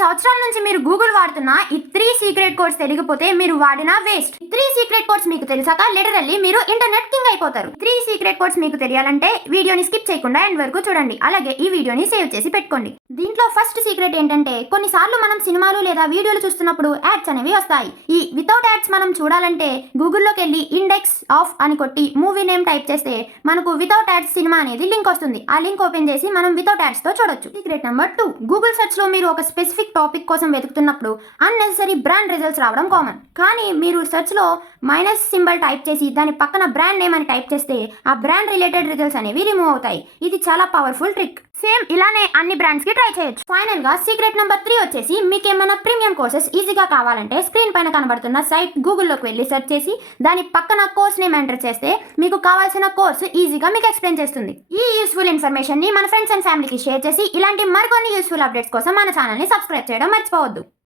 సంవత్సరాల నుంచి మీరు గూగుల్ వాడుతున్నా ఈ 3 సీక్రెట్ కోడ్స్ తెలియకపోతే మీరు వాడినా వేస్ట్. 3 సీక్రెట్ కోడ్స్ మీకు తెలిసాక లిటరల్లీ మీరు ఇంటర్నెట్ కింగ్ అయిపోతారు. 3 సీక్రెట్ కోడ్స్ మీకు తెలియాలంటే వీడియోని స్కిప్ చేయకుండా ఎండ్ వరకు చూడండి. అలాగే ఈ వీడియోని సేవ్ చేసి పెట్టుకోండి. దీంట్లో ఫస్ట్ సీక్రెట్ ఏంటంటే కొన్నిసార్లు మనం సినిమాలు లేదా వీడియోలు చూస్తున్నప్పుడు యాడ్స్ అనేవి వస్తాయి. ఈ వితౌట్ యాడ్స్ మనం చూడాలంటే గూగుల్లోకి వెళ్ళి ఇండెక్స్ ఆఫ్ అని కొట్టి మూవీ నేమ్ టైప్ చేస్తే మనకు వితౌట్ యాడ్స్ సినిమా అనేది లింక్ వస్తుంది. ఆ లింక్ ఓపెన్ చేసి మనం వితౌట్ యాడ్స్ తో చూడొచ్చు. సీక్రెట్ నెంబర్ 2, గూగుల్ సెర్చ్ లో మీరు ఒక స్పెసిఫిక్ టాపిక్ కోసం వెతుకుతున్నప్పుడు అన్నెసరీ బ్రాండ్ రిజల్ట్స్ రావడం కామన్. కానీ మీరు సెర్చ్ లో మైనస్ సింబల్ టైప్ చేసి దాని పక్కన బ్రాండ్ నేమ్ అని టైప్ చేస్తే ఆ బ్రాండ్ రిలేటెడ్ రిజల్ట్స్ అనేవి రిమూవ్ అవుతాయి. ఇది చాలా పవర్ఫుల్ ట్రిక్. సేమ్ ఇలానే అన్ని బ్రాండ్స్ కి ట్రై చేయొచ్చు. ఫైనల్ గా సీక్రెట్ నెంబర్ 3 వచ్చేసి మీకు ఏమైనా ప్రీమియం కోర్సెస్ ఈజీగా కావాలంటే స్క్రీన్ పైన కనబడుతున్న సైట్ గూగుల్లోకి వెళ్ళి సెర్చ్ చేసి దాని పక్కన కోర్స్ నేమ్ ఎంటర్ చేస్తే మీకు కావాల్సిన కోర్సు ఈజీగా మీకు ఎక్స్ప్లెయిన్ చేస్తుంది. ఈ యూస్ఫుల్ ఇన్ఫర్మేషన్ ని మన ఫ్రెండ్స్ అండ్ ఫ్యామిలీకి షేర్ చేసి ఇలాంటి మరికొన్ని యూస్ఫుల్ అప్డేట్స్ కోసం మన ఛానల్ ని సబ్స్క్రైబ్ చేయడం మర్చిపోవద్దు.